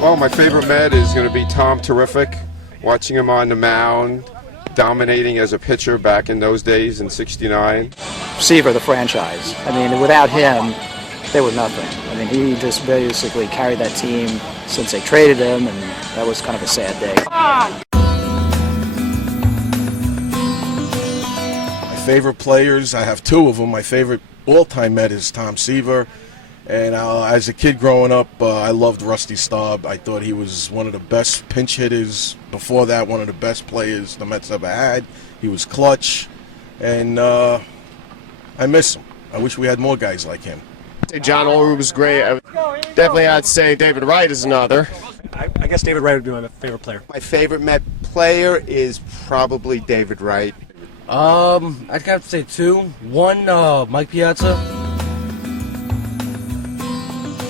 Well, my favorite Met is going to be Tom Terrific. Watching him on the mound, dominating as a pitcher back in those days in '69. Seaver, the franchise. I mean, without him, they were nothing. I mean, he just basically carried that team since they traded him, and that was kind of a sad day. My favorite players, I have two of them. My favorite all-time Met is Tom Seaver. And as a kid growing up, I loved Rusty Staub. I thought he was one of the best pinch hitters. Before that, one of the best players the Mets ever had. He was clutch, and I miss him. I wish we had more guys like him. John Olerud was great. Definitely, I'd say David Wright is another. I guess David Wright would be my favorite player. My favorite Met player is probably David Wright. I'd have to say two. One, Mike Piazza.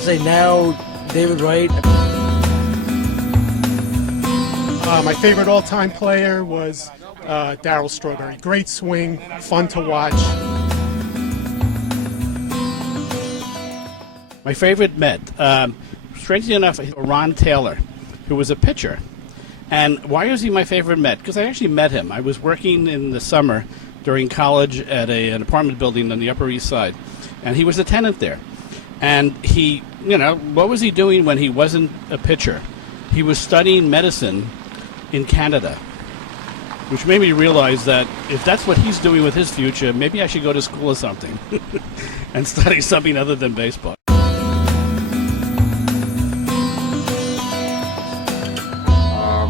Say now, David Wright. My favorite all-time player was Darryl Strawberry. Great swing, fun to watch. My favorite Met, strangely enough, Ron Taylor, who was a pitcher. And why is he my favorite Met? Because I actually met him. I was working in the summer during college at an apartment building on the Upper East Side, and he was a tenant there. And he, what was he doing when he wasn't a pitcher? He was studying medicine in Canada, which made me realize that if that's what he's doing with his future, maybe I should go to school or something and study something other than baseball.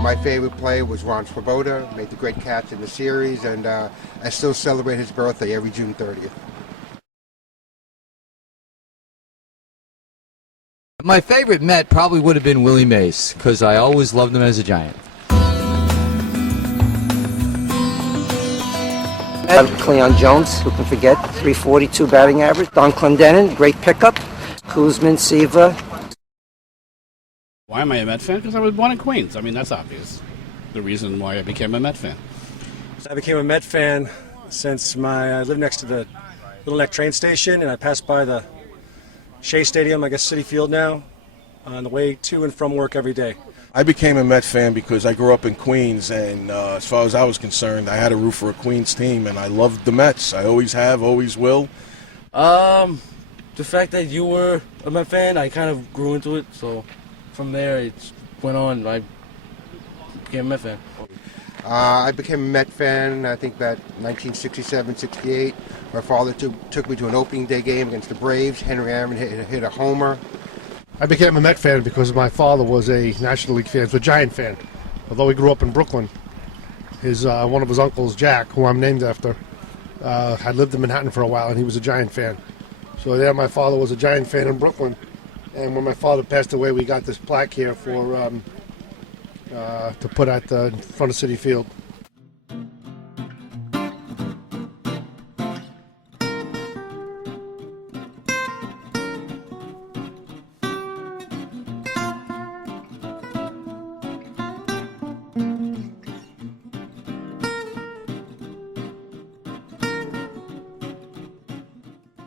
My favorite player was Ron Swoboda, made the great catch in the series, and I still celebrate his birthday every June 30th. My favorite Met probably would have been Willie Mays, because I always loved him as a Giant. Cleon Jones, who can forget, 342 batting average. Don Clendenin, great pickup. Kuzman, Seaver. Why am I a Met fan? Because I was born in Queens. I mean, that's obvious. The reason why I became a Met fan. I became a Met fan since I live next to the Little Neck train station, and I passed by the Shea Stadium, I guess Citi Field now, on the way to and from work every day. I became a Met fan because I grew up in Queens, and as far as I was concerned, I had to root for a Queens team, and I loved the Mets. I always have, always will. The fact that you were a Met fan, I kind of grew into it, so from there it went on. I became a Met fan. I became a Met fan, I think, that 1967-68. My father took me to an opening day game against the Braves. Henry Aaron hit a homer. I became a Met fan because my father was a National League fan, a Giant fan. Although he grew up in Brooklyn, one of his uncles, Jack, who I'm named after, had lived in Manhattan for a while, and he was a Giant fan. So there, my father was a Giant fan in Brooklyn. And when my father passed away, we got this plaque here for to put at the front of Citi Field.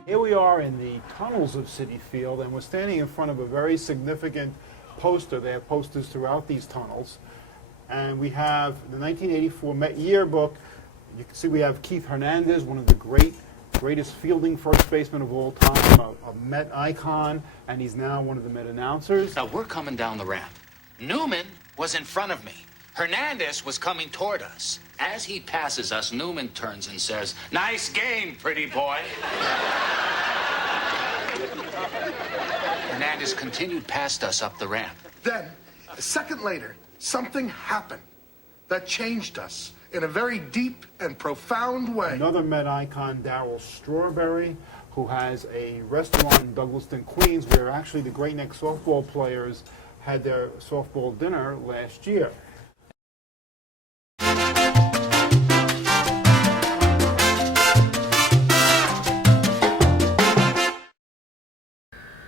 Here we are in the tunnels of Citi Field, and we're standing in front of a very significant poster. They have posters throughout these tunnels. And we have the 1984 Met Yearbook. You can see we have Keith Hernandez, one of the greatest fielding first basemen of all time, a Met icon, and he's now one of the Met announcers. Now we're coming down the ramp. Newman was in front of me. Hernandez was coming toward us. As he passes us, Newman turns and says, "Nice game, pretty boy." Hernandez continued past us up the ramp. Then, a second later, something happened that changed us in a very deep and profound way. Another Met icon, Darryl Strawberry, who has a restaurant in Douglaston, Queens, where actually the Great Neck softball players had their softball dinner last year.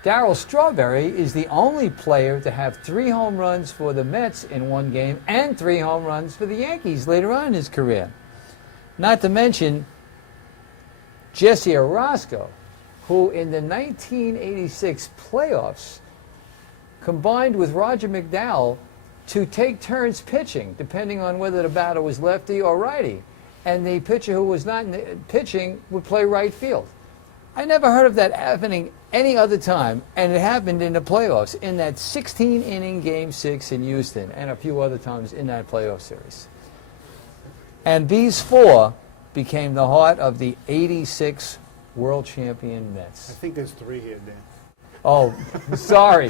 Darryl Strawberry is the only player to have 3 home runs for the Mets in one game and 3 home runs for the Yankees later on in his career. Not to mention Jesse Orosco, who in the 1986 playoffs combined with Roger McDowell to take turns pitching, depending on whether the batter was lefty or righty. And the pitcher who was not pitching would play right field. I never heard of that happening any other time, and it happened in the playoffs in that 16-inning Game 6 in Houston and a few other times in that playoff series. And these four became the heart of the '86 world champion Mets. I think there's 3 here, Dan. Oh, sorry.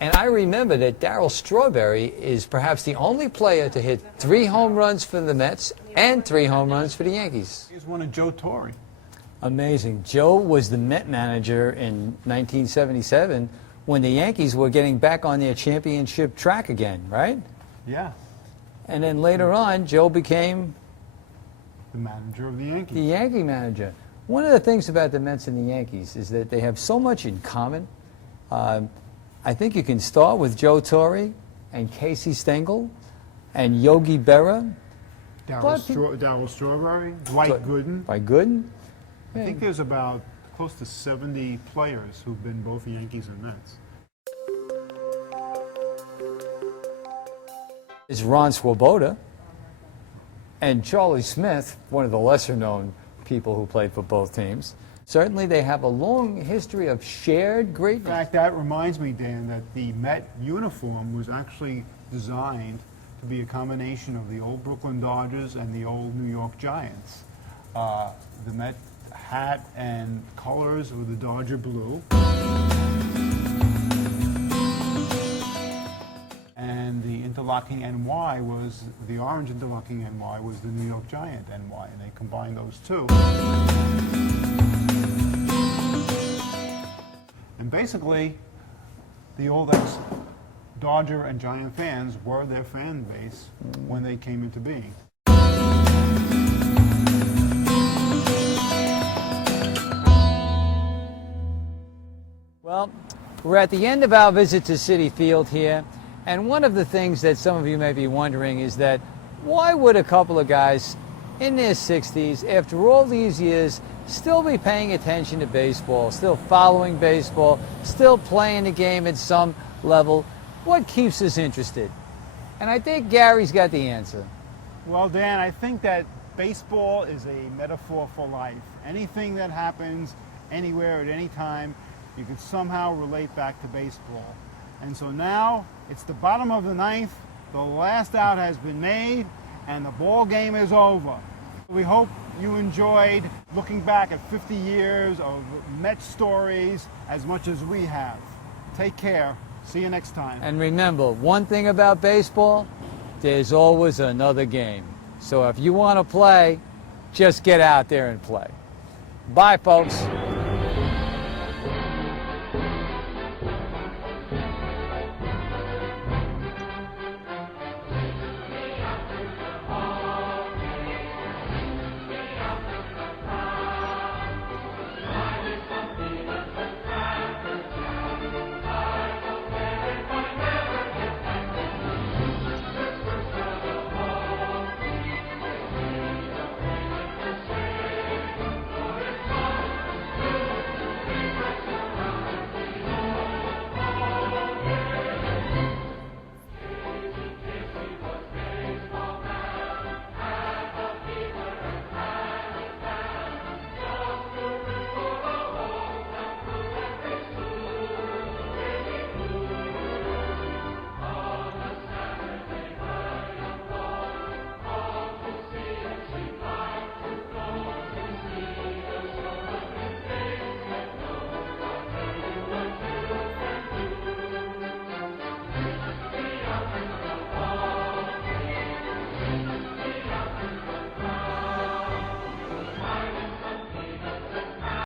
And I remember that Darryl Strawberry is perhaps the only player to hit 3 home runs for the Mets and 3 home runs for the Yankees. Here's one of Joe Torre. Amazing. Joe was the Met manager in 1977 when the Yankees were getting back on their championship track again, right? Yeah. And then later on, Joe became the manager of the Yankees. The Yankee manager. One of the things about the Mets and the Yankees is that they have so much in common. I think you can start with Joe Torre and Casey Stengel and Yogi Berra. Darryl Strawberry, Dwight Gooden. Dwight Gooden. I think there's about close to 70 players who've been both Yankees and Mets. It's Ron Swoboda and Charlie Smith, one of the lesser-known people who played for both teams. Certainly they have a long history of shared greatness. In fact, that reminds me, Dan, that the Met uniform was actually designed to be a combination of the old Brooklyn Dodgers and the old New York Giants. The Met hat and colors were the Dodger blue. And the Interlocking NY was, the orange Interlocking NY was the New York Giant NY, and they combined those two. And basically, the old ex-Dodger and Giant fans were their fan base when they came into being. Well, we're at the end of our visit to Citi Field here, and one of the things that some of you may be wondering is that why would a couple of guys in their 60s, after all these years, still be paying attention to baseball, still following baseball, still playing the game at some level? What keeps us interested? And I think Gary's got the answer. Well, Dan, I think that baseball is a metaphor for life. Anything that happens anywhere at any time, you can somehow relate back to baseball. And so now it's the bottom of the 9th, the last out has been made, and the ball game is over. We hope you enjoyed looking back at 50 years of Met stories as much as we have. Take care. See you next time. And remember, one thing about baseball, there's always another game. So if you want to play, just get out there and play. Bye, folks.